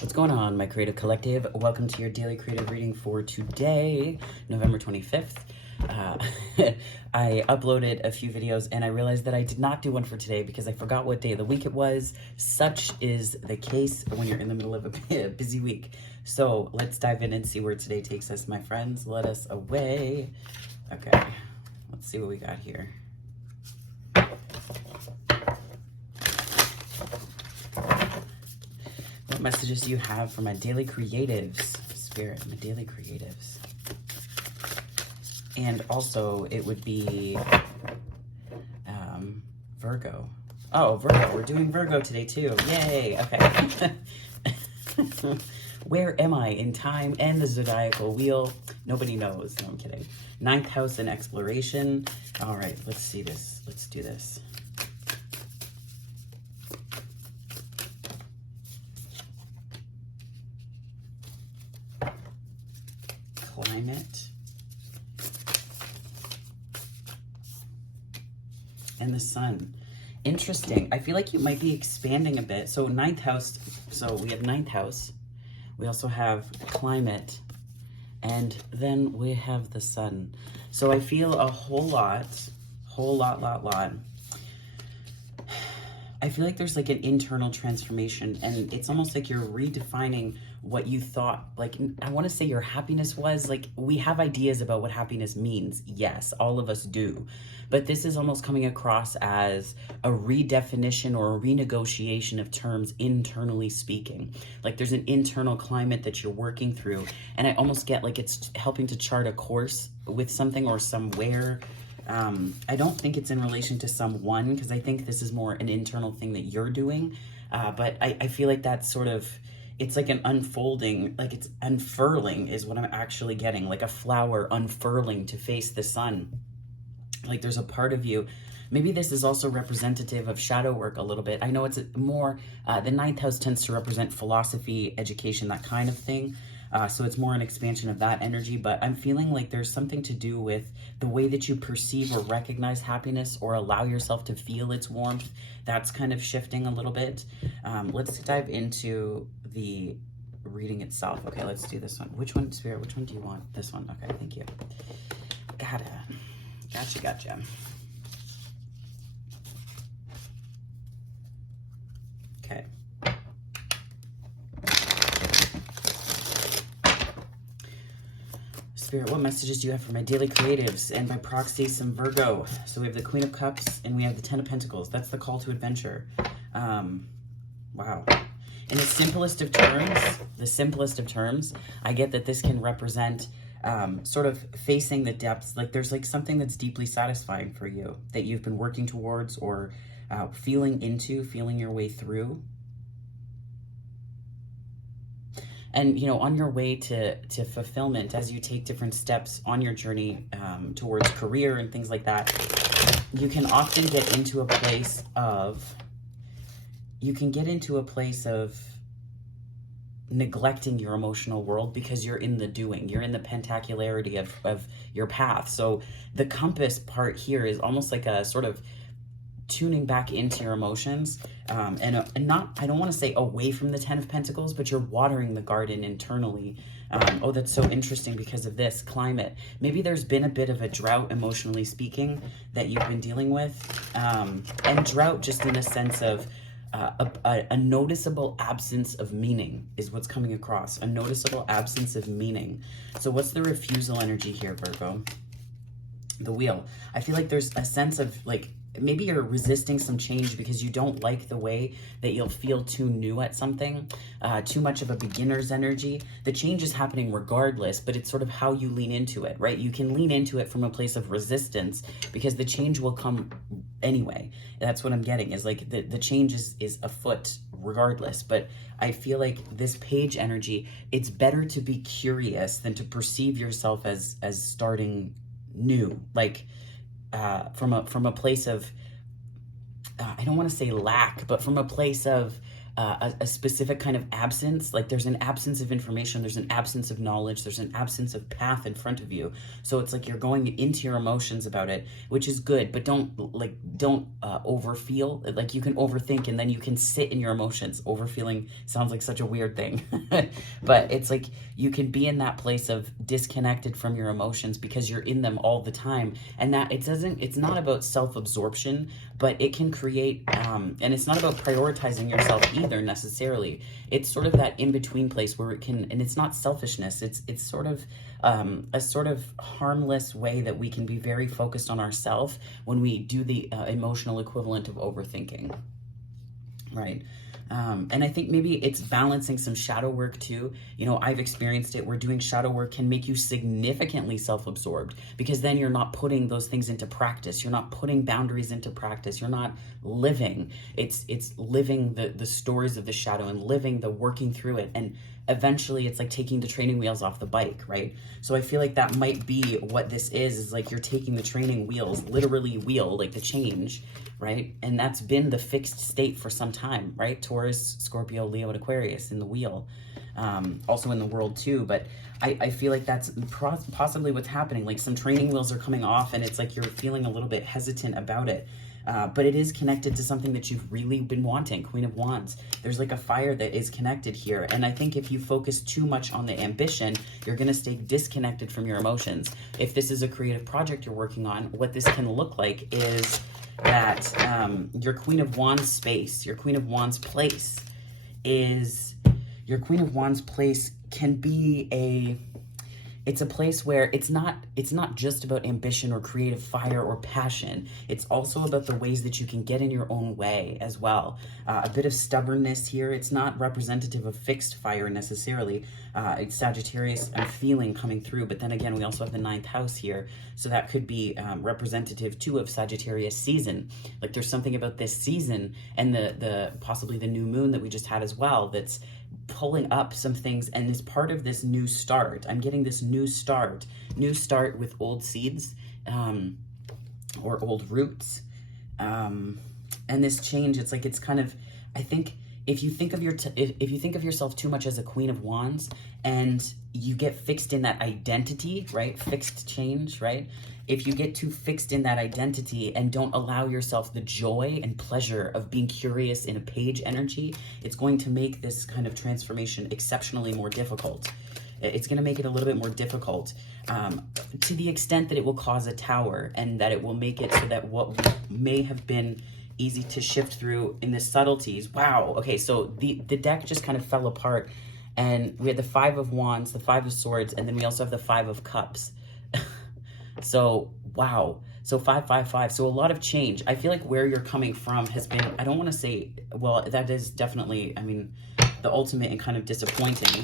What's going on, my creative collective? Welcome to your daily creative reading for today, November 25th. I uploaded a few videos and I realized that I did not do one for today because I forgot what day of the week it was. Such is the case when you're in the middle of a busy week. So let's dive in and see where today takes us, my friends. Let us away. Okay, let's see what we got here. What messages do you have for my daily creatives? Spirit, my daily creatives. And also, it would be Virgo. Oh, Virgo. We're doing Virgo today, too. Yay. Okay. Where am I in time and the zodiacal wheel? Nobody knows. No, I'm kidding. Ninth house and exploration. All right, let's see this. Let's do this. Climate. And the sun. Interesting. I feel like you might be expanding a bit. So ninth house. So we have ninth house. We also have climate. And then we have the sun. So I feel a whole lot. I feel like there's like an internal transformation, and it's almost like you're redefining what you thought, like, I want to say your happiness was. Like, we have ideas about what happiness means. Yes, all of us do. But this is almost coming across as a redefinition or a renegotiation of terms, internally speaking. Like, there's an internal climate that you're working through, and I almost get like it's helping to chart a course with something or somewhere. I don't think it's in relation to someone, because I think this is more an internal thing that you're doing. But I feel like that's sort of, it's like an unfolding, like it's unfurling is what I'm actually getting, like a flower unfurling to face the sun. Like there's a part of you, maybe this is also representative of shadow work a little bit. I know it's more, the ninth house tends to represent philosophy, education, that kind of thing. So it's more an expansion of that energy, but I'm feeling like there's something to do with the way that you perceive or recognize happiness or allow yourself to feel its warmth. That's kind of shifting a little bit. Let's dive into the reading itself. Okay, let's do this one. Which one, Spirit? Which one do you want? This one. Okay, thank you. Gotcha. Okay. Spirit, what messages do you have for my daily creatives and by proxy some Virgo? So we have the Queen of Cups and we have the Ten of Pentacles. That's the call to adventure. Wow. In the simplest of terms, I get that this can represent sort of facing the depths. Like there's like something that's deeply satisfying for you that you've been working towards or feeling your way through. And, you know, on your way to fulfillment, as you take different steps on your journey towards career and things like that, you can often get into a place of, neglecting your emotional world because you're in the doing. You're in the pentacularity of your path. So the compass part here is almost like a sort of tuning back into your emotions, and not, I don't want to say away from the Ten of Pentacles, but you're watering the garden internally. Oh, that's so interesting because of this climate. Maybe there's been a bit of a drought, emotionally speaking, that you've been dealing with, and drought just in the sense of a noticeable absence of meaning is what's coming across. A noticeable absence of meaning. So what's the refusal energy here, Virgo? The Wheel. I feel like there's a sense of like, maybe you're resisting some change because you don't like the way that you'll feel too new at something, too much of a beginner's energy. The change is happening regardless, but it's sort of how you lean into it, right? You can lean into it from a place of resistance because the change will come anyway. That's what I'm getting, is like the change is afoot regardless. But I feel like this page energy, it's better to be curious than to perceive yourself as starting new. Like, from a place of, I don't want to say lack, but from a place of a specific kind of absence. Like there's an absence of information, there's an absence of knowledge, there's an absence of path in front of you. So it's like you're going into your emotions about it, which is good, but don't overfeel. Like you can overthink and then you can sit in your emotions. Overfeeling sounds like such a weird thing, but it's like you can be in that place of disconnected from your emotions because you're in them all the time. And that it's not about self-absorption, but it can create, and it's not about prioritizing yourself either necessarily. It's sort of that in-between place where it can, and it's not selfishness, it's sort of a sort of harmless way that we can be very focused on ourselves when we do the emotional equivalent of overthinking, right? And I think maybe it's balancing some shadow work too. You know, I've experienced it where doing shadow work can make you significantly self-absorbed because then you're not putting those things into practice. You're not putting boundaries into practice. You're not living. It's living the stories of the shadow and living the working through it. And eventually it's like taking the training wheels off the bike, right? So I feel like that might be what this is like you're taking the training wheels, literally wheel, like the change, right? And that's been the fixed state for some time, right? Taurus, Scorpio, Leo, and Aquarius in the wheel, also in the world too. But I feel like that's possibly what's happening. Like some training wheels are coming off and it's like you're feeling a little bit hesitant about it. But it is connected to something that you've really been wanting, Queen of Wands. There's like a fire that is connected here. And I think if you focus too much on the ambition, you're going to stay disconnected from your emotions. If this is a creative project you're working on, what this can look like is that your Queen of Wands space, your Queen of Wands place can be it's a place where it's not just about ambition or creative fire or passion. It's also about the ways that you can get in your own way as well. A bit of stubbornness here. It's not representative of fixed fire necessarily. It's Sagittarius and feeling coming through, but then again, we also have the 9th house here. So that could be representative too of Sagittarius season. Like there's something about this season and the possibly the new moon that we just had as well that's pulling up some things and is part of this new start. I'm getting this new start with old seeds or old roots. And this change, it's like, it's kind of, I think if you think of if you think of yourself too much as a Queen of Wands and you get fixed in that identity, right? Fixed change, right? If you get too fixed in that identity and don't allow yourself the joy and pleasure of being curious in a page energy, it's going to make this kind of transformation exceptionally more difficult. It's going to make it a little bit more difficult to the extent that it will cause a tower and that it will make it so that what may have been easy to shift through in the subtleties. Wow. Okay. So the deck just kind of fell apart and we had the 5 of Wands, the 5 of Swords, and then we also have the 5 of Cups. So, wow. So 5, 5, 5. So a lot of change. I feel like where you're coming from has been, I don't want to say, well, that is definitely, I mean, the ultimate and kind of disappointing.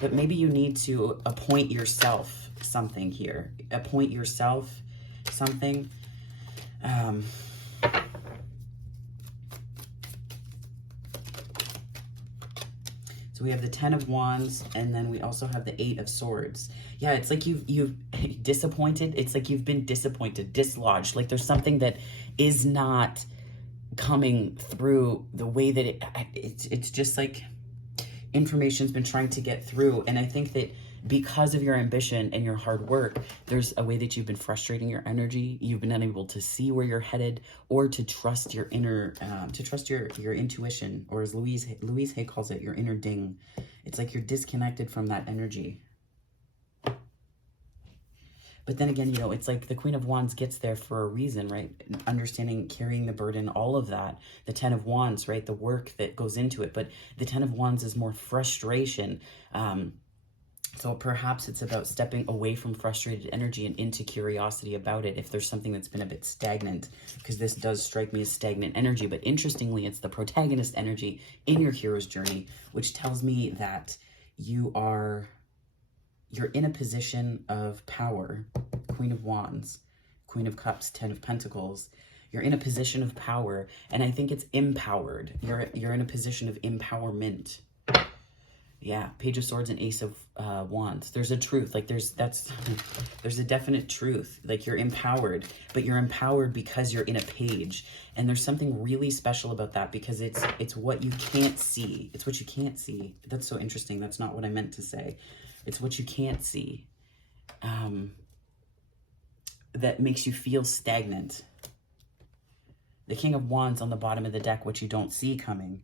But maybe you need to appoint yourself something here. Appoint yourself something. So we have the 10 of Wands, and then we also have the 8 of Swords. Yeah, it's like you've disappointed. It's like you've been disappointed, dislodged. Like there's something that is not coming through the way that it's just like information's been trying to get through. And I think that because of your ambition and your hard work, there's a way that you've been frustrating your energy. You've been unable to see where you're headed or to trust your inner, to trust your intuition, or as Louise Hay calls it, your inner ding. It's like you're disconnected from that energy. But then again, you know, it's like the Queen of Wands gets there for a reason, right? Understanding, carrying the burden, all of that. The 10 of Wands, right? The work that goes into it. But the 10 of Wands is more frustration. So perhaps it's about stepping away from frustrated energy and into curiosity about it if there's something that's been a bit stagnant, because this does strike me as stagnant energy. But interestingly, it's the protagonist energy in your hero's journey, which tells me that you're in a position of power. Queen of Wands, Queen of Cups, 10 of Pentacles. You're in a position of power, and I think it's empowered. You're in a position of empowerment. Yeah, Page of Swords and Ace of Wands. There's a truth. Like there's a definite truth. Like you're empowered, but you're empowered because you're in a page. And there's something really special about that because it's what you can't see. It's what you can't see. That's so interesting. That's not what I meant to say. It's what you can't see. That makes you feel stagnant. The King of Wands on the bottom of the deck, what you don't see coming.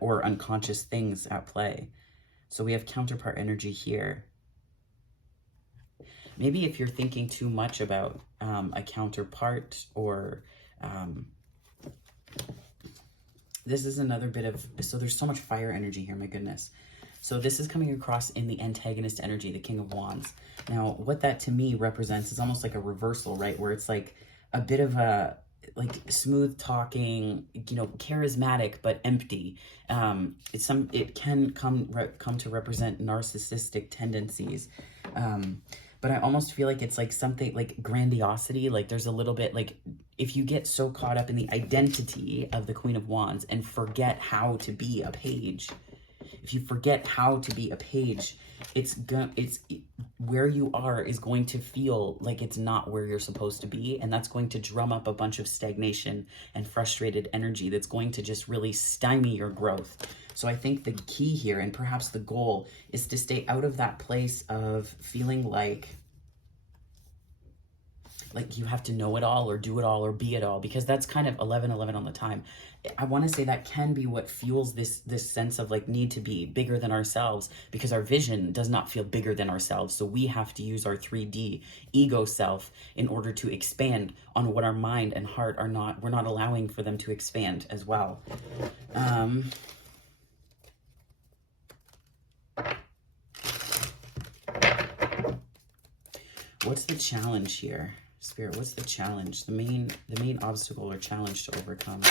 Or unconscious things at play. So we have counterpart energy here. Maybe if you're thinking too much about a counterpart, or this is another bit of, so there's so much fire energy here, my goodness. So this is coming across in the antagonist energy, the King of Wands. Now, what that to me represents is almost like a reversal, right? Where it's like a bit of a, like smooth talking, you know, charismatic, but empty. It can come to represent narcissistic tendencies. But I almost feel like it's like something like grandiosity. Like there's a little bit like, if you get so caught up in the identity of the Queen of Wands and forget how to be a page, if you forget how to be a page, it's where you are is going to feel like it's not where you're supposed to be, and that's going to drum up a bunch of stagnation and frustrated energy that's going to just really stymie your growth. So I think the key here, and perhaps the goal, is to stay out of that place of feeling like you have to know it all or do it all or be it all, because that's kind of 11-11 on the time. I want to say that can be what fuels this sense of like need to be bigger than ourselves, because our vision does not feel bigger than ourselves. So we have to use our 3D ego self in order to expand on what our mind and heart are not, we're not allowing for them to expand as well. What's the challenge here? Spirit, what's the challenge? The main obstacle or challenge to overcome.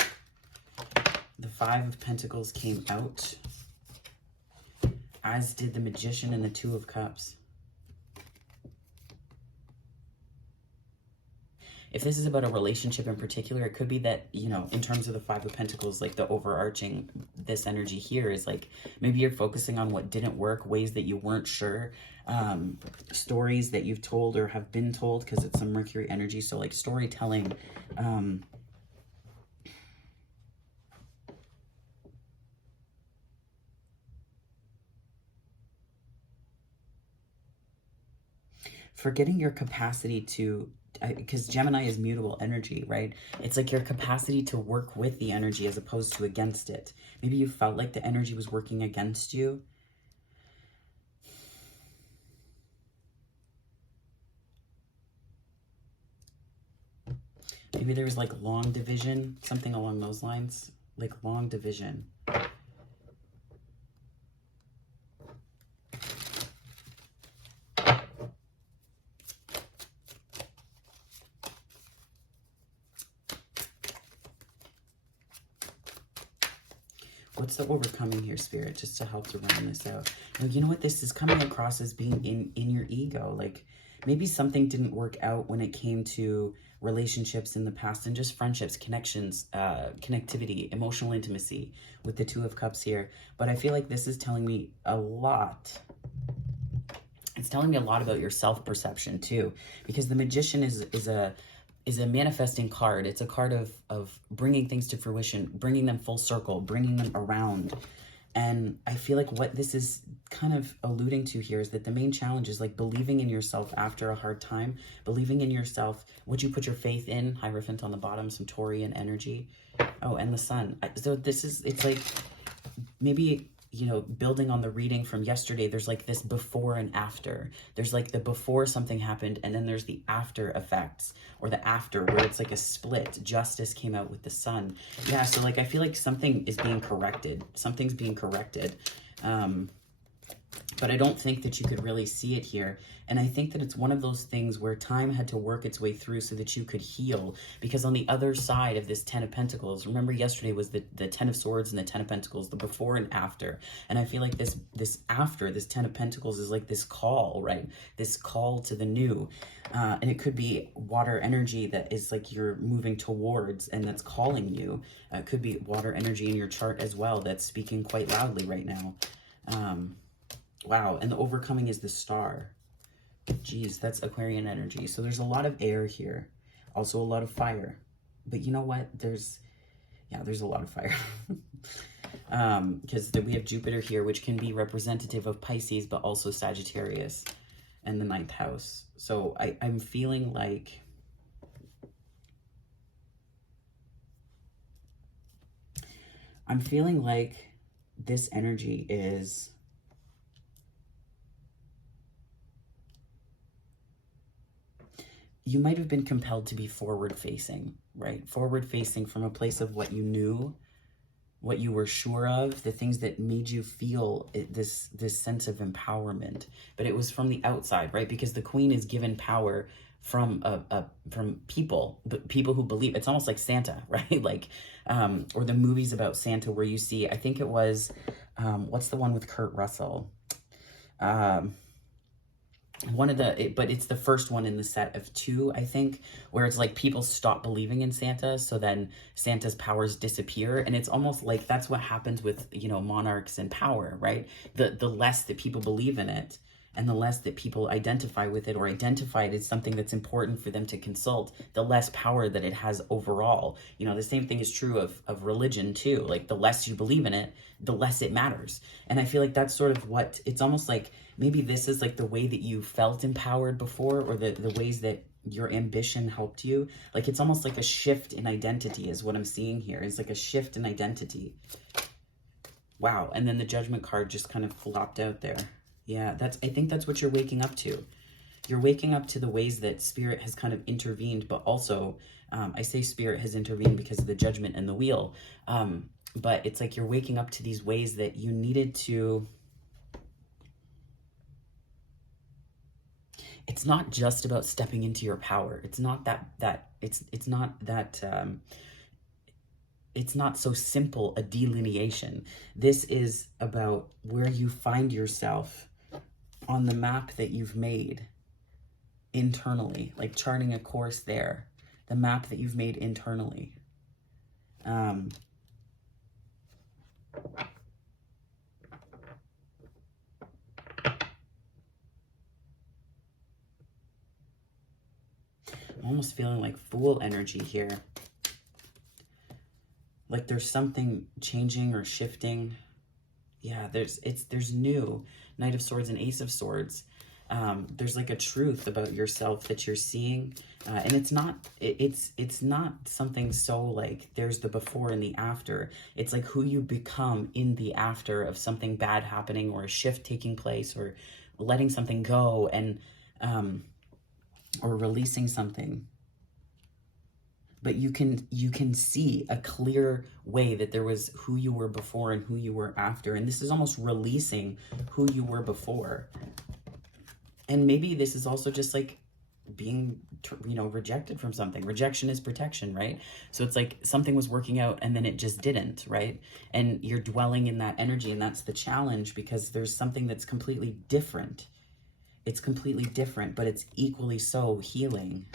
The Five of Pentacles came out, as did the Magician and the Two of Cups. If this is about a relationship in particular, it could be that, you know, in terms of the Five of Pentacles, like the overarching, this energy here is like, maybe you're focusing on what didn't work, ways that you weren't sure, stories that you've told or have been told, because it's some Mercury energy. So like storytelling, forgetting your capacity to, because Gemini is mutable energy, right? It's like your capacity to work with the energy as opposed to against it. Maybe you felt like the energy was working against you. Maybe there was like long division, something along those lines, like long division. What's the overcoming here, Spirit, just to help to round this out? Now, you know what this is coming across as being in your ego. Like maybe something didn't work out when it came to relationships in the past and just friendships, connections, connectivity, emotional intimacy with the Two of Cups here. But I feel like this is telling me a lot. It's telling me a lot about your self-perception too, because the Magician is a manifesting card. It's a card of bringing things to fruition, bringing them full circle, bringing them around. And I feel like what this is kind of alluding to here is that the main challenge is like believing in yourself after a hard time, believing in yourself, what you put your faith in. Hierophant on the bottom, some Taurian energy. Oh, and the Sun. So this is, it's like maybe, you know, building on the reading from yesterday, there's like this before and after. There's like the before something happened, and then there's the after effects, or the after, where it's like a split. Justice came out with the Sun. Yeah, so like I feel like something is being corrected. Something's being corrected. But I don't think that you could really see it here. And I think that it's one of those things where time had to work its way through so that you could heal. Because on the other side of this Ten of Pentacles, remember yesterday was the Ten of Swords and the Ten of Pentacles, the before and after. And I feel like this after, this Ten of Pentacles is like this call, right? This call to the new. And it could be water energy that is like you're moving towards and that's calling you. It could be water energy in your chart as well that's speaking quite loudly right now. Wow, and the overcoming is the star. Geez, that's Aquarian energy. So there's a lot of air here. Also a lot of fire. But you know what? There's a lot of fire. Because we have Jupiter here, which can be representative of Pisces, but also Sagittarius and the 9th house. So I'm feeling like this energy is you might have been compelled to be forward facing, right? Forward facing from a place of what you knew, what you were sure of, the things that made you feel this sense of empowerment. But it was from the outside, right? Because the Queen is given power from people, but people who believe. It's almost like Santa, right? Like, or the movies about Santa where you see, I think it was, what's the one with Kurt Russell? But it's the first one in the set of 2, I think, where it's like people stop believing in Santa, so then Santa's powers disappear. And it's almost like that's what happens with, monarchs and power, right? The less that people believe in it, and the less that people identify with it, or identify it as something that's important for them to consult, the less power that it has overall. The same thing is true of religion too. Like, the less you believe in it, the less it matters. And I feel like that's sort of what, it's almost like maybe this is like the way that you felt empowered before, or the ways that your ambition helped you. Like, it's almost like a shift in identity is what I'm seeing here. It's like a shift in identity. Wow. And then the Judgment card just kind of flopped out there. Yeah, I think that's what you're waking up to. You're waking up to the ways that Spirit has kind of intervened, but also, I say Spirit has intervened because of the Judgment and the Wheel. But it's like you're waking up to these ways that you needed to. It's not just about stepping into your power. It's not it's not so simple a delineation. This is about where you find yourself on the map that you've made internally, like charting a course there, the map that you've made internally. I'm almost feeling like Fool energy here. Like there's something changing or shifting. Yeah, there's new. Knight of Swords and Ace of Swords. There's like a truth about yourself that you're seeing, and it's not something so like there's the before and the after. It's like who you become in the after of something bad happening, or a shift taking place, or letting something go, and or releasing something. But you can see a clear way that there was who you were before and who you were after. And this is almost releasing who you were before. And maybe this is also just like being, rejected from something. Rejection is protection, right? So it's like something was working out and then it just didn't, right? And you're dwelling in that energy, and that's the challenge, because there's something that's completely different. It's completely different, but it's equally so healing.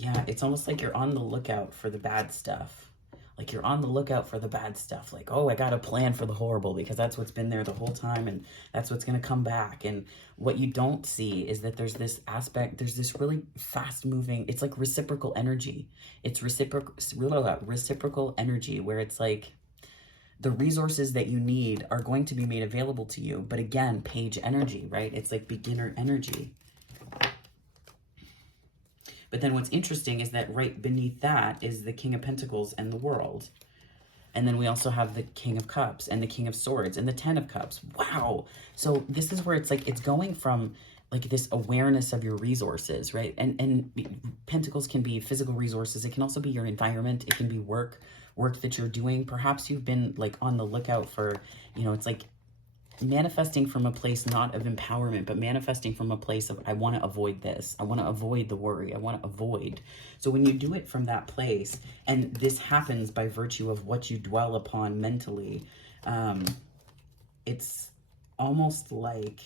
Yeah, it's almost like you're on the lookout for the bad stuff. Like you're on the lookout for the bad stuff. Like, oh, I got a plan for the horrible, because that's what's been there the whole time, and that's what's going to come back. And what you don't see is that there's this aspect, there's this really fast moving, it's like reciprocal energy. It's reciprocal energy, where it's like the resources that you need are going to be made available to you. But again, page energy, right? It's like beginner energy. But then what's interesting is that right beneath that is the King of Pentacles and the World. And then we also have the King of Cups and the King of Swords and the Ten of Cups. Wow. So this is where it's like, it's going from like this awareness of your resources, right? And Pentacles can be physical resources. It can also be your environment. It can be work that you're doing. Perhaps you've been like on the lookout for, it's like manifesting from a place not of empowerment, but manifesting from a place of, I want to avoid this. I want to avoid the worry. I want to avoid. So when you do it from that place, and this happens by virtue of what you dwell upon mentally, it's almost like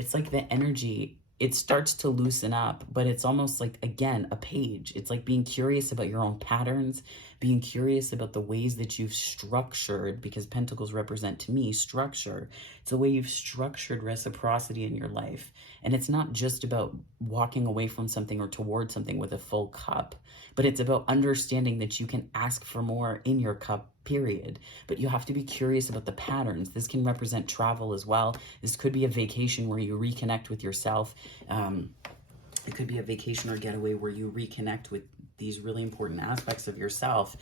it's like the energy, it starts to loosen up, but it's almost like, again, a page. It's like being curious about your own patterns, being curious about the ways that you've structured, because pentacles represent to me structure. It's the way you've structured reciprocity in your life. And it's not just about walking away from something or towards something with a full cup, but it's about understanding that you can ask for more in your cup, period. But you have to be curious about the patterns. This can represent travel as well. This could be a vacation where you reconnect with yourself. It could be a vacation or getaway where you reconnect with these really important aspects of yourself.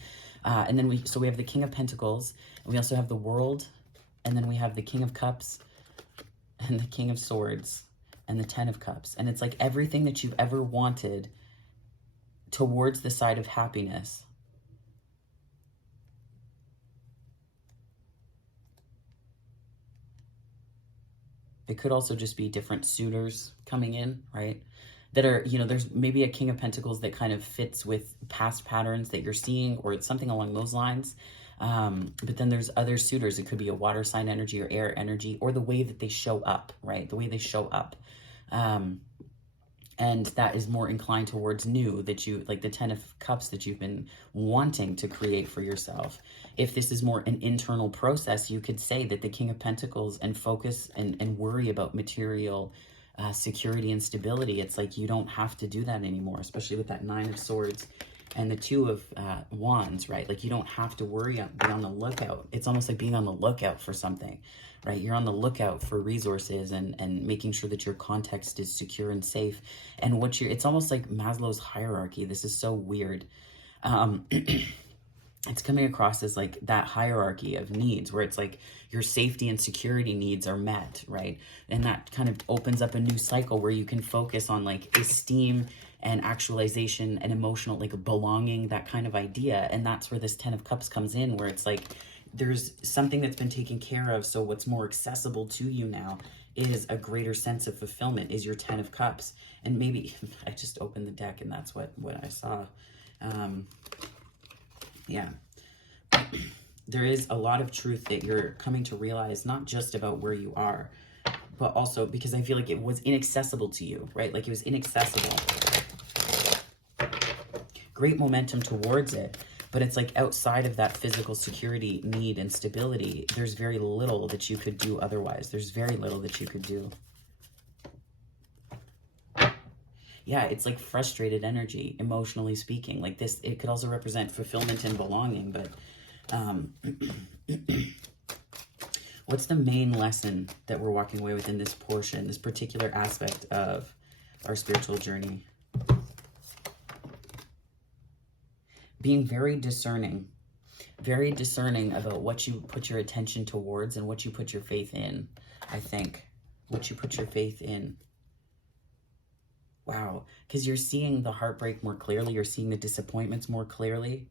And then we have the King of Pentacles, and we also have the World, and then we have the King of Cups and the King of Swords and the Ten of Cups. And it's like everything that you've ever wanted towards the side of happiness. It could also just be different suitors coming in, right? That are, you know, there's maybe a King of Pentacles that kind of fits with past patterns that you're seeing, or it's something along those lines. But then there's other suitors. It could be a water sign energy or air energy, or the way that they show up, right? The way they show up. And that is more inclined towards new, that you, like the Ten of Cups that you've been wanting to create for yourself. If this is more an internal process, you could say that the King of Pentacles and focus and worry about material security and stability. It's like you don't have to do that anymore, especially with that Nine of Swords and the Two of Wands, right? Like you don't have to worry, be on the lookout. It's almost like being on the lookout for something, right? You're on the lookout for resources and making sure that your context is secure and safe. And what it's almost like Maslow's hierarchy. This is so weird. It's coming across as like that hierarchy of needs where it's like your safety and security needs are met, right? And that kind of opens up a new cycle where you can focus on like esteem and actualization and emotional, like belonging, that kind of idea. And that's where this Ten of Cups comes in, where it's like there's something that's been taken care of. So what's more accessible to you now is a greater sense of fulfillment, is your Ten of Cups. And maybe I just opened the deck and that's what I saw. Yeah. There is a lot of truth that you're coming to realize, not just about where you are, but also because I feel like it was inaccessible to you, right? Like it was inaccessible. Great momentum towards it, but it's like outside of that physical security need and stability, there's very little that you could do otherwise. There's very little that you could do. Yeah, it's like frustrated energy, emotionally speaking. Like this, it could also represent fulfillment and belonging, but what's the main lesson that we're walking away with in this portion, this particular aspect of our spiritual journey? Being very discerning about what you put your attention towards and what you put your faith in, I think. What you put your faith in. Wow, because you're seeing the heartbreak more clearly. You're seeing the disappointments more clearly.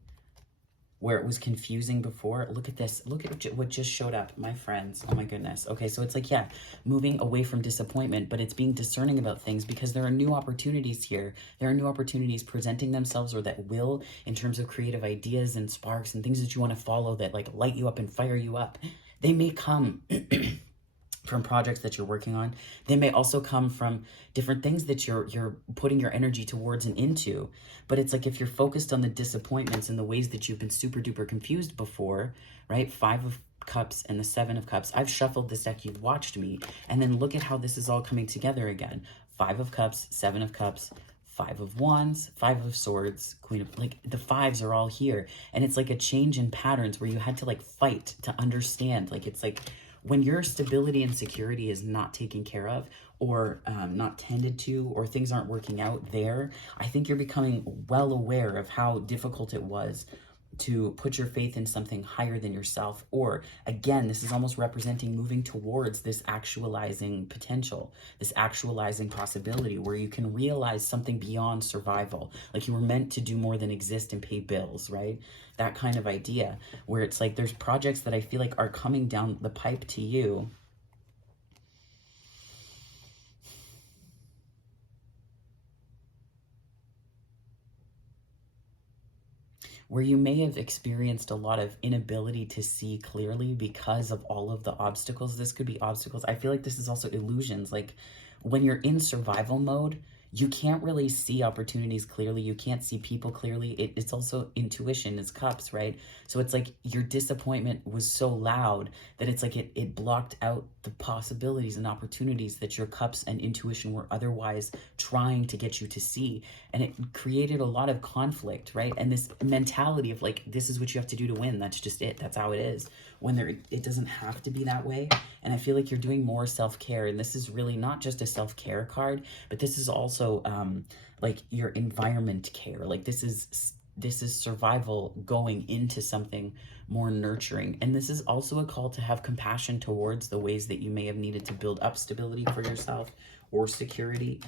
Where it was confusing before. Look at this. Look at what just showed up, my friends. Oh my goodness. Okay, so it's like, yeah, moving away from disappointment, but it's being discerning about things because there are new opportunities here. There are new opportunities presenting themselves, or that will, in terms of creative ideas and sparks and things that you want to follow that like light you up and fire you up. They may come from projects that you're working on. They may also come from different things that you're putting your energy towards and into. But it's like if you're focused on the disappointments and the ways that you've been super duper confused before, right? Five of Cups and the Seven of Cups. I've shuffled this deck, you've watched me, and then look at how this is all coming together again. Five of Cups, Seven of Cups, Five of Wands, Five of Swords, Queen of, like the fives are all here. And it's like a change in patterns where you had to like fight to understand. Like it's like when your stability and security is not taken care of, or not tended to, or things aren't working out there, I think you're becoming well aware of how difficult it was to put your faith in something higher than yourself. Or again, this is almost representing moving towards this actualizing potential, this actualizing possibility where you can realize something beyond survival. Like you were meant to do more than exist and pay bills, right? That kind of idea where it's like there's projects that I feel like are coming down the pipe to you. where you may have experienced a lot of inability to see clearly because of all of the obstacles. This could be obstacles. I feel like this is also illusions. Like when you're in survival mode, you can't really see opportunities clearly. You can't see people clearly. It's also intuition, it's cups, right? So it's like your disappointment was so loud that it's like it blocked out the possibilities and opportunities that your cups and intuition were otherwise trying to get you to see. And it created a lot of conflict, right? And this mentality of like, this is what you have to do to win. That's just it. That's how it is. When it doesn't have to be that way. And I feel like you're doing more self-care. And this is really not just a self-care card, but this is also like your environment care. Like this is survival going into something more nurturing. And this is also a call to have compassion towards the ways that you may have needed to build up stability for yourself or security.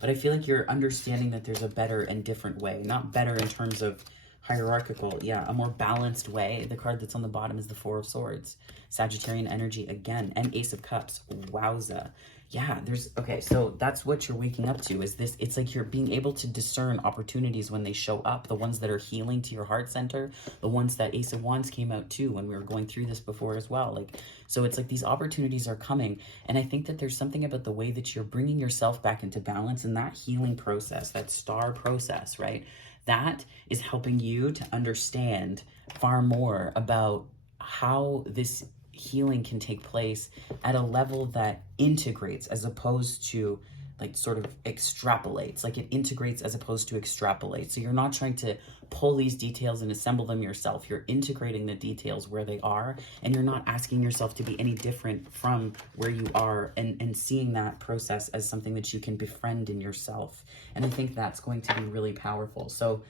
But I feel like you're understanding that there's a better and different way. Not better in terms of hierarchical, yeah, a more balanced way. The card that's on the bottom is the Four of Swords. Sagittarian energy again, and Ace of Cups. Wowza. Yeah, okay, so that's what you're waking up to, is this. It's like you're being able to discern opportunities when they show up, the ones that are healing to your heart center, the ones that Ace of Wands came out too when we were going through this before as well. Like, so it's like these opportunities are coming, and I think that there's something about the way that you're bringing yourself back into balance, and that healing process, that star process, right? That is helping you to understand far more about how this healing can take place at a level that integrates as opposed to like sort of extrapolates. Like it integrates as opposed to extrapolates. So you're not trying to pull these details and assemble them yourself. You're integrating the details where they are, and you're not asking yourself to be any different from where you are, and seeing that process as something that you can befriend in yourself. And I think that's going to be really powerful. So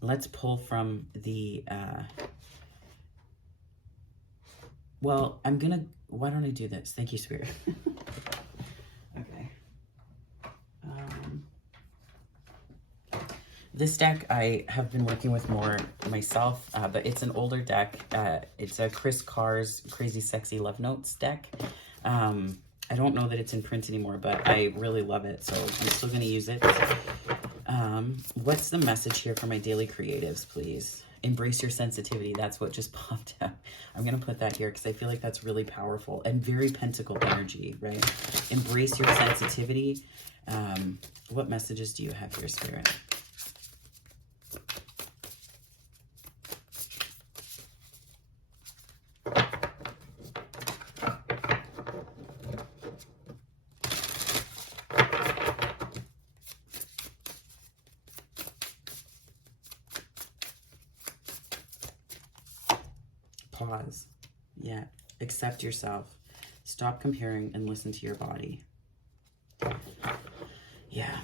let's pull from the well, why don't I do this? Thank you, Spirit. Okay. This deck I have been working with more myself, but it's an older deck. It's a Chris Carr's Crazy Sexy Love Notes deck. I don't know that it's in print anymore, but I really love it, so I'm still going to use it. What's the message here for my daily creatives, please? Embrace your sensitivity. That's what just popped up. I'm going to put that here because I feel like that's really powerful and very pentacle energy, right? Embrace your sensitivity. What messages do you have here, Spirit? Pause. Yeah. Accept yourself. Stop comparing and listen to your body. Yeah.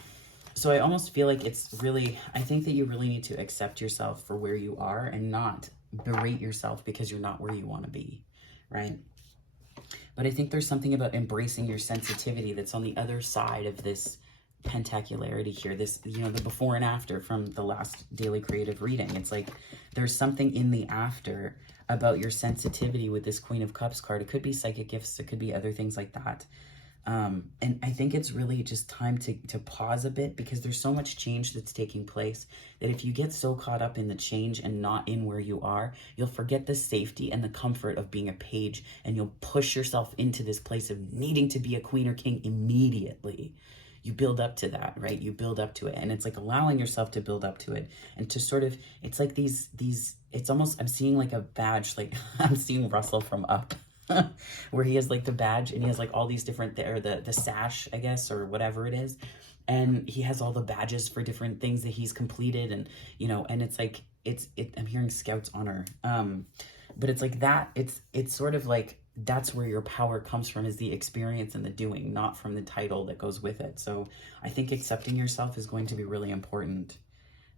So I almost feel like it's really, I think that you really need to accept yourself for where you are and not berate yourself because you're not where you want to be, right? But I think there's something about embracing your sensitivity that's on the other side of this pentacularity here, this, you know, the before and after from the last daily creative reading. It's like there's something in the after about your sensitivity with this Queen of Cups card. It could be psychic gifts, it could be other things like that. And I think it's really just time to pause a bit, because there's so much change that's taking place that if you get so caught up in the change and not in where you are, you'll forget the safety and the comfort of being a page, and you'll push yourself into this place of needing to be a queen or king immediately. You build up to that, right? You build up to it. And it's like allowing yourself to build up to it and to sort of, it's like these, it's almost, I'm seeing like a badge, like I'm seeing Russell from Up, where he has like the badge and he has like all these different, or the sash, I guess, or whatever it is. And he has all the badges for different things that he's completed. And, you know, and it's like, I'm hearing Scout's Honor. But it's like that, it's sort of like, that's where your power comes from, is the experience and the doing, not from the title that goes with it. So I think accepting yourself is going to be really important.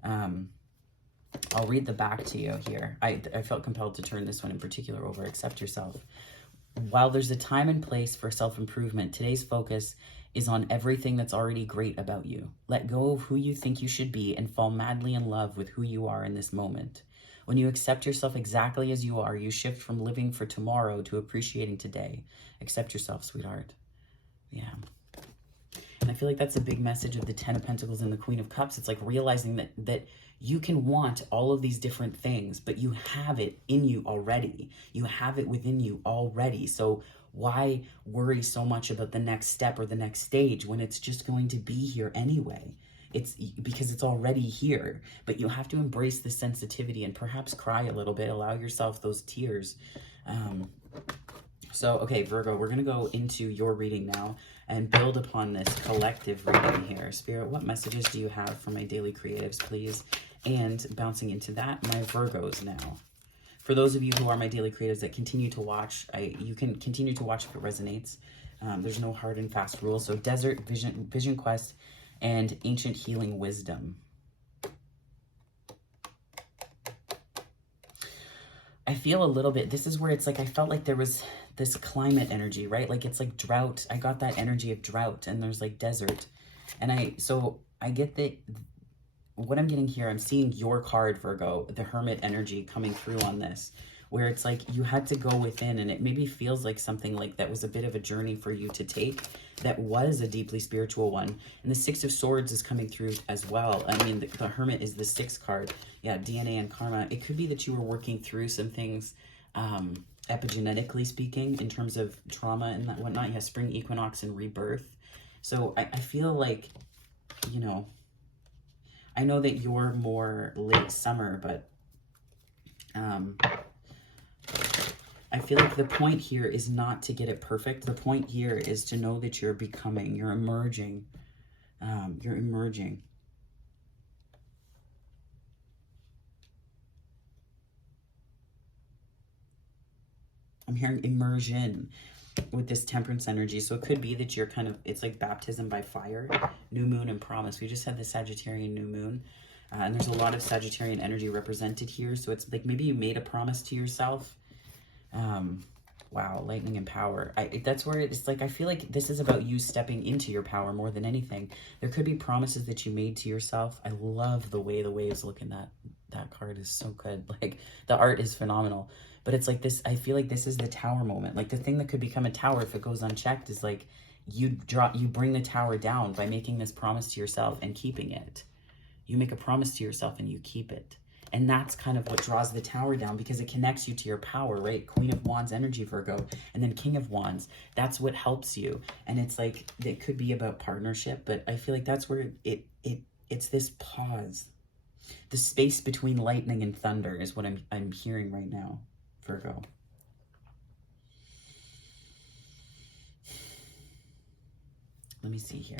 I'll read the back to you here. I felt compelled to turn this one in particular over. Accept yourself. While there's a time and place for self-improvement, today's focus is on everything that's already great about you. Let go of who you think you should be and fall madly in love with who you are in this moment. When you accept yourself exactly as you are, you shift from living for tomorrow to appreciating today. Accept yourself, sweetheart. Yeah. I feel like that's a big message of the Ten of Pentacles and the Queen of Cups. It's like realizing that you can want all of these different things, but you have it in you already. You have it within you already. So why worry so much about the next step or the next stage when it's just going to be here anyway? It's because it's already here, but you have to embrace the sensitivity and perhaps cry a little bit, allow yourself those tears. So, okay, Virgo, we're going to go into your reading now and build upon this collective reading here. Spirit, what messages do you have for my daily creatives, please? And bouncing into that, my Virgos now. For those of you who are my daily creatives that continue to watch, you can continue to watch if it resonates. There's no hard and fast rule. So Desert, Vision Quest, and Ancient Healing Wisdom. I feel a little bit, this is where it's like, I felt like there was this climate energy, right? Like it's like drought. I got that energy of drought, and there's like desert. And so I get that what I'm getting here, I'm seeing your card, Virgo, the Hermit energy coming through on this, where it's like you had to go within, and it maybe feels like something like that was a bit of a journey for you to take, that was a deeply spiritual one. And the Six of Swords is coming through as well. I mean, the Hermit is the sixth card. Yeah, DNA and karma. It could be that you were working through some things, epigenetically speaking, in terms of trauma and that whatnot. Yeah, spring equinox and rebirth. So I feel like, you know, I know that you're more late summer, but I feel like the point here is not to get it perfect. The point here is to know that you're becoming, you're emerging. You're emerging. I'm hearing immersion with this Temperance energy. So it could be that you're kind of, it's like baptism by fire, new moon and promise. We just had the Sagittarian new moon. And there's a lot of Sagittarian energy represented here. So it's like maybe you made a promise to yourself. Wow, lightning and power. That's where it's like, I feel like this is about you stepping into your power more than anything. There could be promises that you made to yourself. I love the way the waves look in that card is so good. Like the art is phenomenal. But it's like this, I feel like this is the tower moment. Like the thing that could become a tower if it goes unchecked is like you bring the tower down by making this promise to yourself and keeping it. You make a promise to yourself and you keep it. And that's kind of what draws the tower down, because it connects you to your power, right? Queen of Wands energy, Virgo, and then King of Wands. That's what helps you. And it's like, it could be about partnership, but I feel like that's where it's this pause. The space between lightning and thunder is what I'm hearing right now, Virgo. Let me see here.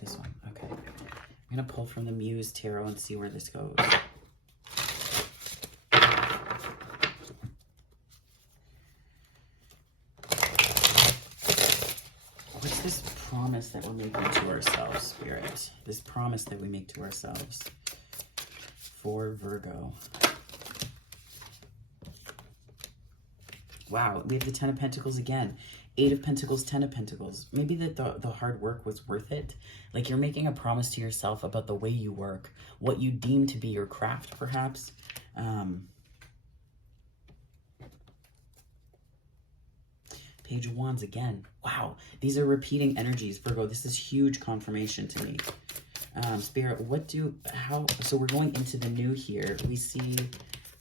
This one, okay. I'm going to pull from the Muse Tarot and see where this goes. What's this promise that we're making to ourselves, Spirit? This promise that we make to ourselves for Virgo. Wow, we have the Ten of Pentacles again. Eight of Pentacles, Ten of Pentacles. Maybe that the hard work was worth it. Like you're making a promise to yourself about the way you work, what you deem to be your craft, perhaps. Page of Wands again. Wow, these are repeating energies, Virgo. This is huge confirmation to me. Spirit, so we're going into the new here. We see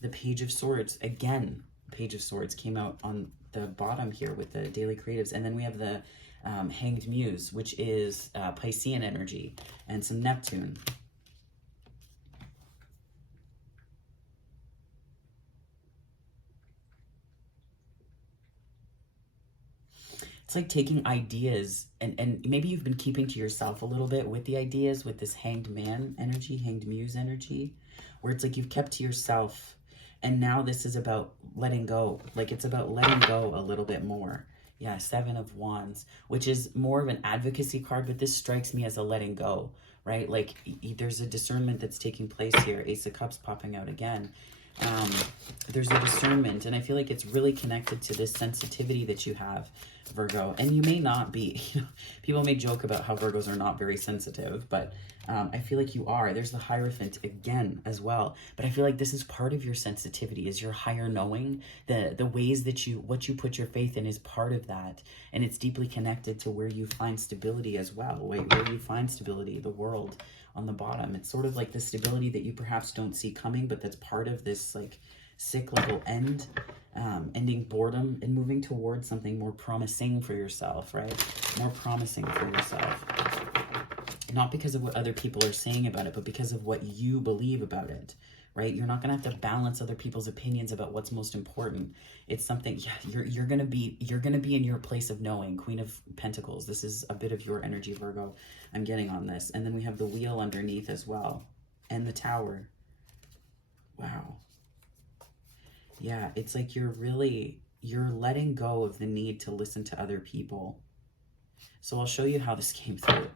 the Page of Swords again. Page of Swords came out on the bottom here with the daily creatives, and then we have the Hanged Muse, which is Piscean energy, and some Neptune. It's like taking ideas, and maybe you've been keeping to yourself a little bit with the ideas, with this Hanged Man energy, Hanged Muse energy, where it's like you've kept to yourself. And now this is about letting go. Like it's about letting go a little bit more. Yeah, Seven of Wands, which is more of an advocacy card, but this strikes me as a letting go, right? Like there's a discernment that's taking place here. Ace of Cups popping out again. Um, there's a discernment, and I feel like it's really connected to this sensitivity that you have, Virgo. And you may not be, people may joke about how Virgos are not very sensitive, but I feel like you are. There's the Hierophant again as well. But I feel like this is part of your sensitivity, is your higher knowing. The ways that what you put your faith in is part of that. And it's deeply connected to where you find stability as well. Where you find stability, the world on the bottom. It's sort of like the stability that you perhaps don't see coming, but that's part of this like cyclical end, ending boredom and moving towards something more promising for yourself, right? More promising for yourself. Not because of what other people are saying about it, but because of what you believe about it, right? You're not going to have to balance other people's opinions about what's most important. It's something, yeah, you're going to be in your place of knowing. Queen of Pentacles. This is a bit of your energy, Virgo. I'm getting on this. And then we have the Wheel underneath as well. And the Tower. Wow. Yeah, it's like you're letting go of the need to listen to other people. So I'll show you how this came through.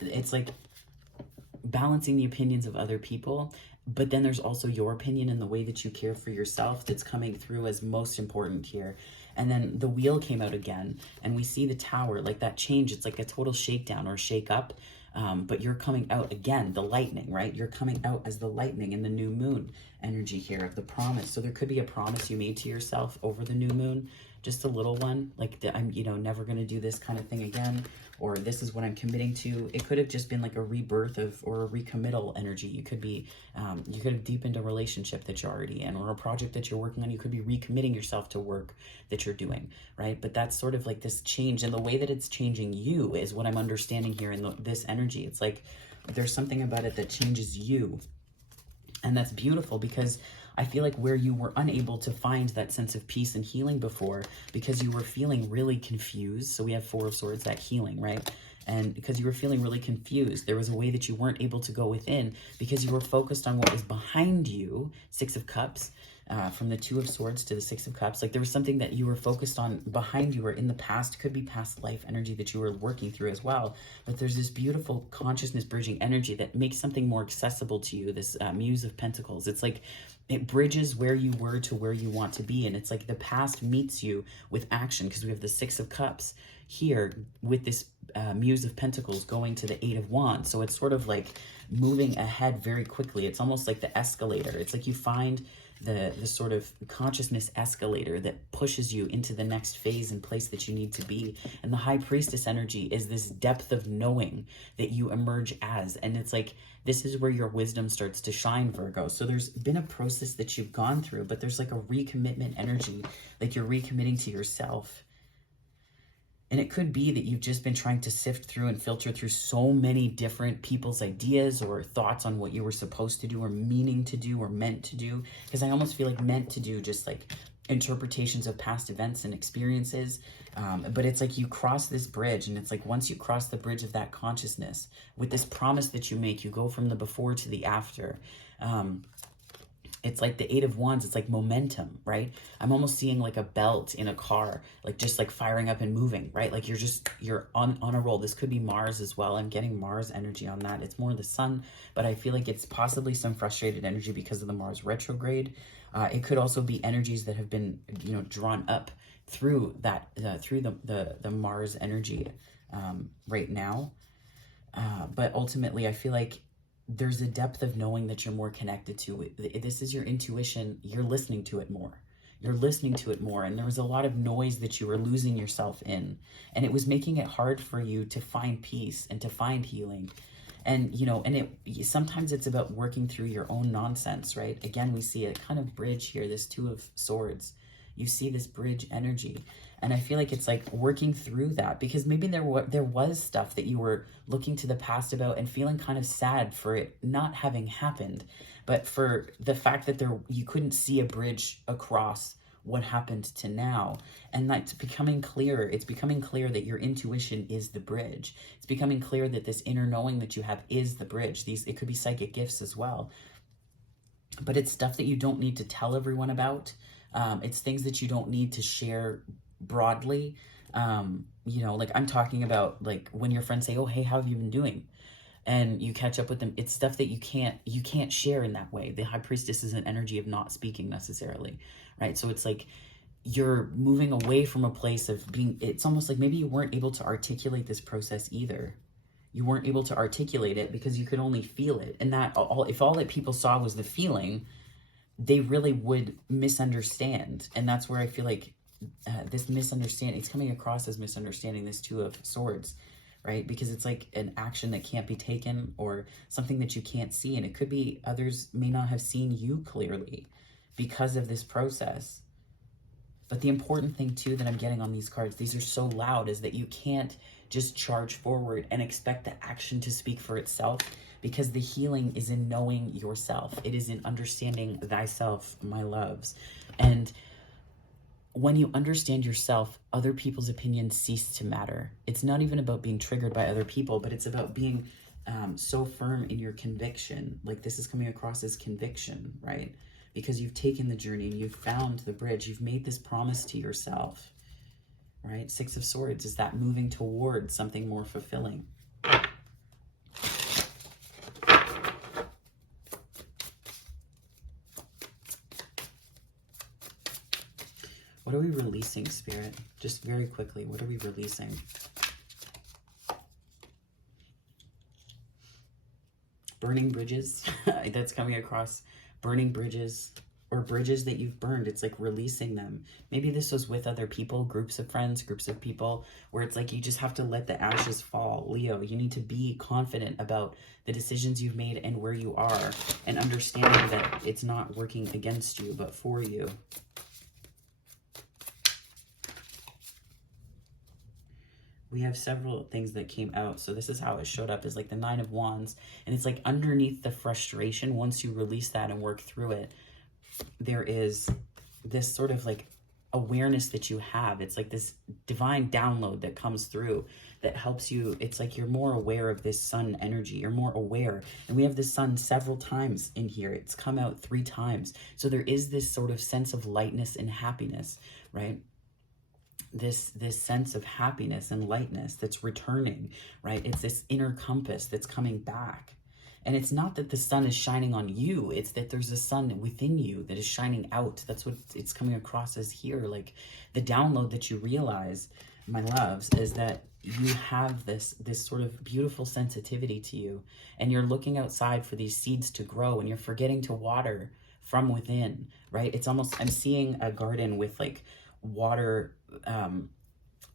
It's like balancing the opinions of other people, but then there's also your opinion and the way that you care for yourself that's coming through as most important here. And then the Wheel came out again, and we see the Tower, like that change. It's like a total shakedown or shake up. But you're coming out again, the lightning, right? You're coming out as the lightning in the new moon energy here of the promise. So there could be a promise you made to yourself over the new moon, just a little one, like I'm, never going to do this kind of thing again, or this is what I'm committing to. It could have just been like a rebirth or a recommittal energy. You could be, you could have deepened a relationship that you're already in, or a project that you're working on. You could be recommitting yourself to work that you're doing, right? But that's sort of like this change, and the way that it's changing you is what I'm understanding here in this energy. It's like there's something about it that changes you. And that's beautiful, because I feel like where you were unable to find that sense of peace and healing before, because you were feeling really confused. So we have Four of Swords, that healing, right? And because you were feeling really confused, there was a way that you weren't able to go within because you were focused on what was behind you. Six of Cups, from the Two of Swords to the Six of Cups. Like there was something that you were focused on behind you or in the past. Could be past life energy that you were working through as well. But there's this beautiful consciousness bridging energy that makes something more accessible to you. This Muse of Pentacles. It's like it bridges where you were to where you want to be. And it's like the past meets you with action, because we have the Six of Cups here with this Muse of Pentacles going to the Eight of Wands. So it's sort of like moving ahead very quickly. It's almost like the escalator. It's like you find the sort of consciousness escalator that pushes you into the next phase and place that you need to be. And the High Priestess energy is this depth of knowing that you emerge as. And it's like, this is where your wisdom starts to shine, Virgo. So there's been a process that you've gone through, but there's like a recommitment energy, like you're recommitting to yourself. And it could be that you've just been trying to sift through and filter through so many different people's ideas or thoughts on what you were supposed to do or meaning to do or meant to do. Because I almost feel like meant to do, just like interpretations of past events and experiences. But it's like you cross this bridge, and it's like once you cross the bridge of that consciousness with this promise that you make, you go from the before to the after. It's like the Eight of Wands. It's like momentum, right? I'm almost seeing like a belt in a car, like just like firing up and moving, right? Like you're on a roll. This could be Mars as well. I'm getting Mars energy on that. It's more the Sun, but I feel like it's possibly some frustrated energy because of the Mars retrograde. It could also be energies that have been, drawn up through that, through the Mars energy right now. But ultimately, I feel like there's a depth of knowing that you're more connected to it. This is your intuition. You're listening to it more. You're listening to it more. And there was a lot of noise that you were losing yourself in. And it was making it hard for you to find peace and to find healing. And, sometimes it's about working through your own nonsense, right? Again, we see a kind of bridge here, this Two of Swords. You see this bridge energy. And I feel like it's like working through that, because maybe there was stuff that you were looking to the past about and feeling kind of sad for it not having happened, but for the fact that you couldn't see a bridge across what happened to now. And that's becoming clearer. It's becoming clear that your intuition is the bridge. It's becoming clear that this inner knowing that you have is the bridge. It could be psychic gifts as well, but it's stuff that you don't need to tell everyone about. It's things that you don't need to share broadly. Like I'm talking about like when your friends say, oh, hey, how have you been doing? and you catch up with them, it's stuff that you can't share in that way. The high priestess is an energy of not speaking necessarily, right? So it's like you're moving away from a place of being, it's almost like maybe you weren't able to articulate this process either. You weren't able to articulate it because you could only feel it. And that if all that people saw was the feeling, they really would misunderstand. And that's where I feel like this misunderstanding, it's coming across as misunderstanding, this Two of Swords, right? Because it's like an action that can't be taken or something that you can't see. And it could be others may not have seen you clearly because of this process. But the important thing too that I'm getting on these cards, these are so loud, is that you can't just charge forward and expect the action to speak for itself, because the healing is in knowing yourself. It is in understanding thyself, my loves. And when you understand yourself, other people's opinions cease to matter. It's not even about being triggered by other people, but it's about being so firm in your conviction. Like this is coming across as conviction, right? Because you've taken the journey and you've found the bridge. You've made this promise to yourself, right? Six of Swords is that moving towards something more fulfilling. What are we releasing, Spirit? Just very quickly, what are we releasing? Burning bridges. That's coming across. Burning bridges, or bridges that you've burned. It's like releasing them. Maybe this was with other people, groups of friends, groups of people, where it's like you just have to let the ashes fall. Leo, you need to be confident about the decisions you've made and where you are, and understanding that it's not working against you, but for you. We have several things that came out. So this is how it showed up, is like the Nine of Wands. And it's like underneath the frustration, once you release that and work through it, there is this sort of like awareness that you have. It's like this divine download that comes through that helps you. It's like you're more aware of this sun energy. You're more aware. And we have the sun several times in here. It's come out 3 times. So there is this sort of sense of lightness and happiness, right? This sense of happiness and lightness that's returning, right? It's this inner compass that's coming back. And it's not that the sun is shining on you, it's that there's a sun within you that is shining out. That's what it's coming across as here. Like the download that you realize, my loves, is that you have this sort of beautiful sensitivity to you, and you're looking outside for these seeds to grow, and you're forgetting to water from within, right? It's almost, I'm seeing a garden with like water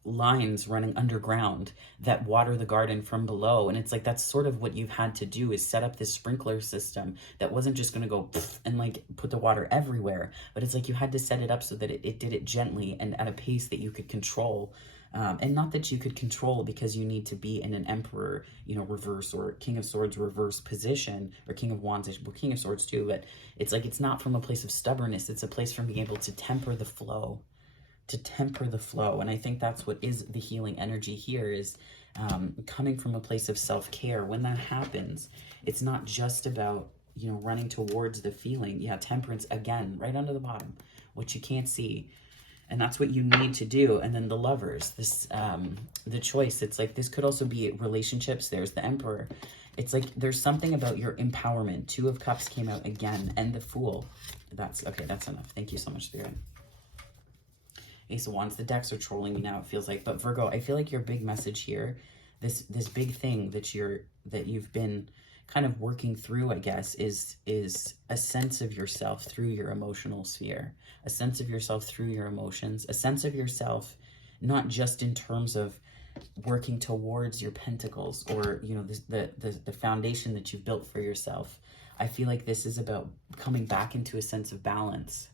lines running underground that water the garden from below. And it's like, that's sort of what you've had to do, is set up this sprinkler system that wasn't just going to go and like put the water everywhere, but it's like you had to set it up so that it did it gently and at a pace that you could control. And not that you could control because you need to be in an Emperor, you know, reverse, or King of Swords reverse position, or King of Wands, well, King of Swords too, but it's like, it's not from a place of stubbornness. It's a place from being able to temper the flow. And I think that's what is the healing energy here, is coming from a place of self-care. When that happens, it's not just about, you know, running towards the feeling. Yeah, temperance again, right under the bottom, what you can't see. And that's what you need to do. And then the Lovers, this the choice. It's like, this could also be relationships. There's the Emperor. It's like there's something about your empowerment. 2 of Cups came out again, and the Fool. That's okay. That's enough. Thank you so much, Spirit. Ace of Wands. The decks are trolling me now, it feels like. But Virgo, I feel like your big message here, this big thing that you've been kind of working through, I guess, is a sense of yourself through your emotional sphere, a sense of yourself through your emotions, a sense of yourself not just in terms of working towards your pentacles, or, you know, the foundation that you've built for yourself. I feel like this is about coming back into a sense of balance.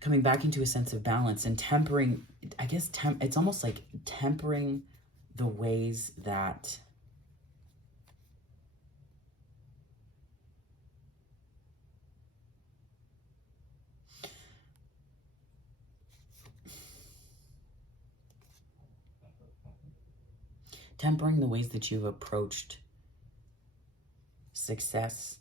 Coming back into a sense of balance and tempering, I guess, it's almost like tempering the ways that you've approached success.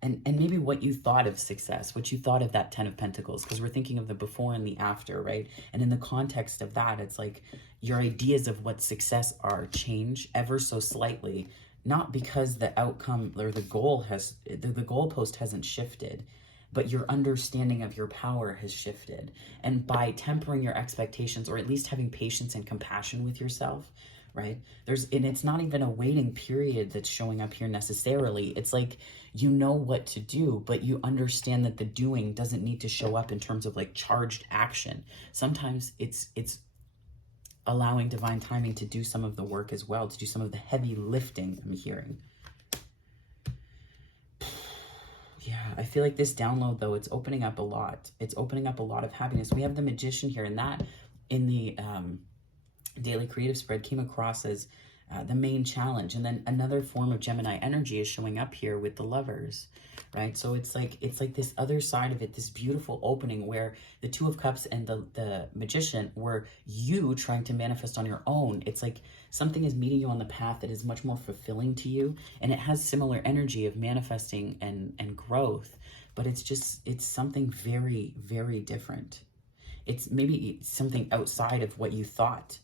And maybe what you thought of success, what you thought of that 10 of Pentacles, because we're thinking of the before and the after, right? And in the context of that, it's like your ideas of what success are change ever so slightly, not because the outcome or the goalpost hasn't shifted, but your understanding of your power has shifted. And by tempering your expectations, or at least having patience and compassion with yourself, right? And it's not even a waiting period that's showing up here necessarily. It's like, you know what to do, but you understand that the doing doesn't need to show up in terms of like charged action. Sometimes it's allowing divine timing to do some of the work as well, to do some of the heavy lifting, I'm hearing. Yeah, I feel like this download, though, it's opening up a lot. It's opening up a lot of happiness. We have the Magician here, and that in the daily creative spread came across as the main challenge. And then another form of Gemini energy is showing up here with the Lovers, right? So it's like this other side of it, this beautiful opening where the Two of Cups and the Magician were you trying to manifest on your own. It's like something is meeting you on the path that is much more fulfilling to you, and it has similar energy of manifesting and growth, but it's something very, very different. It's maybe something outside of what you thought.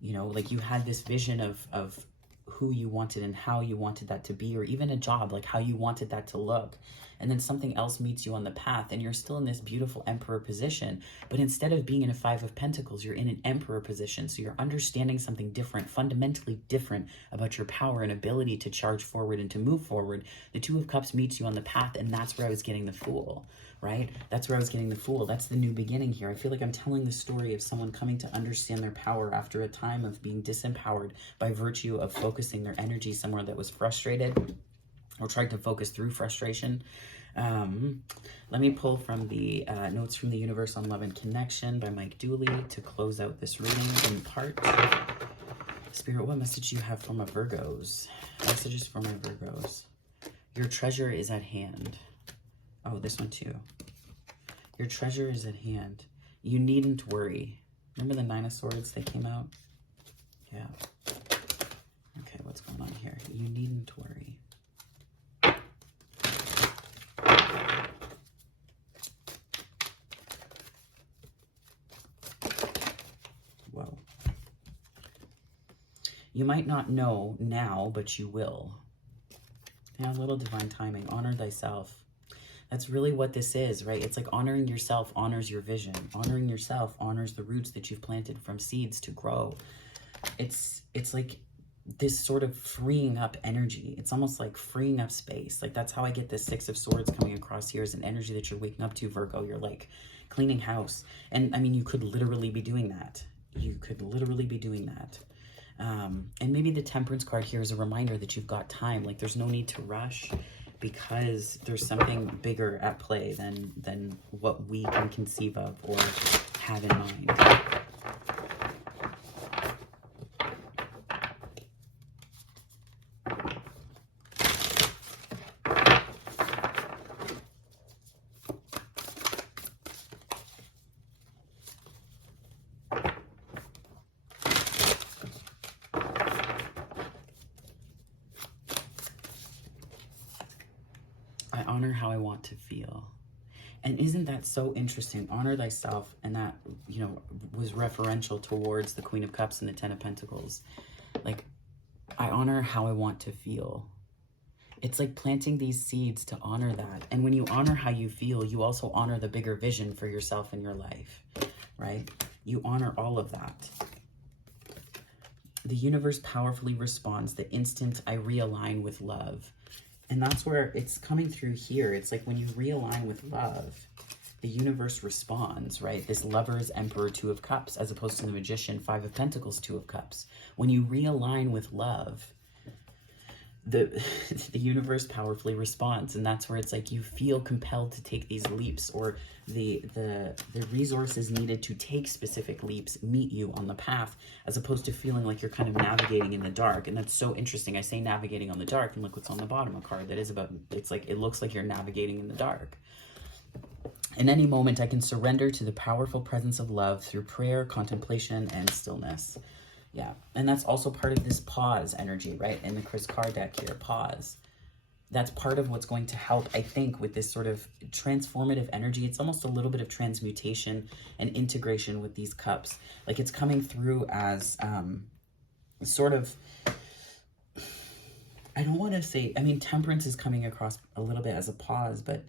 You know, like you had this vision of who you wanted and how you wanted that to be, or even a job, like how you wanted that to look. And then something else meets you on the path, and you're still in this beautiful Emperor position. But instead of being in a Five of Pentacles, you're in an Emperor position. So you're understanding something different, fundamentally different about your power and ability to charge forward and to move forward. The Two of Cups meets you on the path, and that's where I was getting the Fool. Right? That's where I was getting the Fool. That's the new beginning here. I feel like I'm telling the story of someone coming to understand their power after a time of being disempowered by virtue of focusing their energy somewhere that was frustrated, or tried to focus through frustration. Let me pull from the Notes from the Universe on Love and Connection by Mike Dooley to close out this reading in part. Spirit, what message do you have for my Virgos? Messages for my Virgos. Your treasure is at hand. Oh, this one too. Your treasure is at hand. You needn't worry. Remember the Nine of Swords that came out? Yeah. Okay, what's going on here? You needn't worry. Whoa. You might not know now, but you will. Yeah, a little divine timing. Honor thyself. That's really what this is, right? It's like honoring yourself honors your vision. Honoring yourself honors the roots that you've planted from seeds to grow. It's like this sort of freeing up energy. It's almost like freeing up space. Like that's how I get this Six of Swords coming across here as an energy that you're waking up to, Virgo. You're like cleaning house. And I mean, you could literally be doing that. You could literally be doing that. And maybe the Temperance card here is a reminder that you've got time. Like there's no need to rush, because there's something bigger at play than what we can conceive of or have in mind. I honor how I want to feel. And isn't that so interesting? Honor thyself, and that, you know, was referential towards the Queen of Cups and the Ten of Pentacles. Like, I honor how I want to feel. It's like planting these seeds to honor that. And when you honor how you feel, you also honor the bigger vision for yourself and your life, right? You honor all of that. The universe powerfully responds the instant I realign with love. And that's where it's coming through here. It's like when you realign with love, the universe responds, right? This Lovers, Emperor, Two of Cups, as opposed to the Magician, Five of Pentacles, Two of Cups. When you realign with love, the universe powerfully responds. And that's where it's like you feel compelled to take these leaps, or the resources needed to take specific leaps meet you on the path, as opposed to feeling like you're kind of navigating in the dark. And that's so interesting. I say navigating on the dark, and look what's on the bottom of the card. That is about, it's like, it looks like you're navigating in the dark. In any moment, I can surrender to the powerful presence of love through prayer, contemplation, and stillness. Yeah, and that's also part of this pause energy, right? In the Chris card deck here, pause. That's part of what's going to help, I think, with this sort of transformative energy. It's almost a little bit of transmutation and integration with these cups. Like it's coming through as sort of, I don't want to say, I mean, temperance is coming across a little bit as a pause, but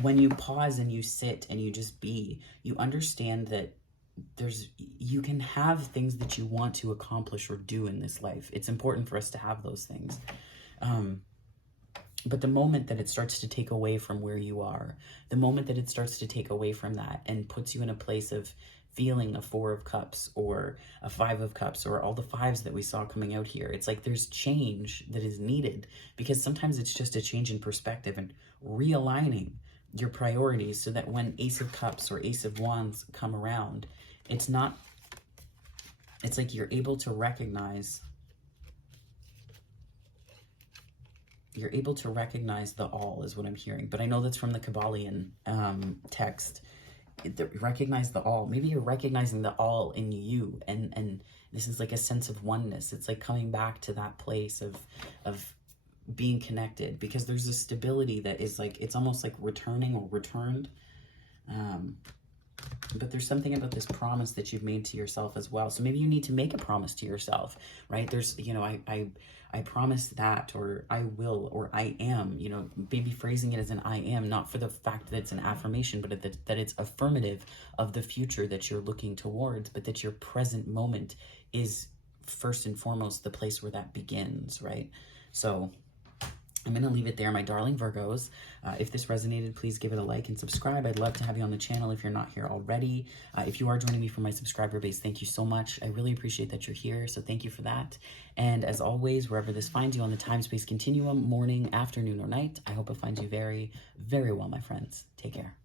when you pause and you sit and you just be, you understand that you can have things that you want to accomplish or do in this life. It's important for us to have those things. But the moment that it starts to take away from where you are, the moment that it starts to take away from that and puts you in a place of feeling a 4 of cups or a 5 of cups or all the 5s that we saw coming out here, it's like there's change that is needed, because sometimes it's just a change in perspective and realigning your priorities so that when Ace of Cups or Ace of Wands come around, it's like you're able to recognize the all, is what I'm hearing. But I know that's from the Kabbalion text. Recognize the all. Maybe you're recognizing the all in you, and this is like a sense of oneness. It's like coming back to that place of being connected, because there's a stability that is like, it's almost like returning or returned. But there's something about this promise that you've made to yourself as well. So maybe you need to make a promise to yourself, right? There's, you know, I promise that, or I will, or I am, you know, maybe phrasing it as an I am, not for the fact that it's an affirmation, but that it's affirmative of the future that you're looking towards, but that your present moment is first and foremost the place where that begins, right? So I'm going to leave it there, my darling Virgos. If this resonated, please give it a like and subscribe. I'd love to have you on the channel if you're not here already. If you are joining me from my subscriber base, thank you so much. I really appreciate that you're here, so thank you for that. And as always, wherever this finds you on the time-space continuum, morning, afternoon, or night, I hope it finds you very, very well, my friends. Take care.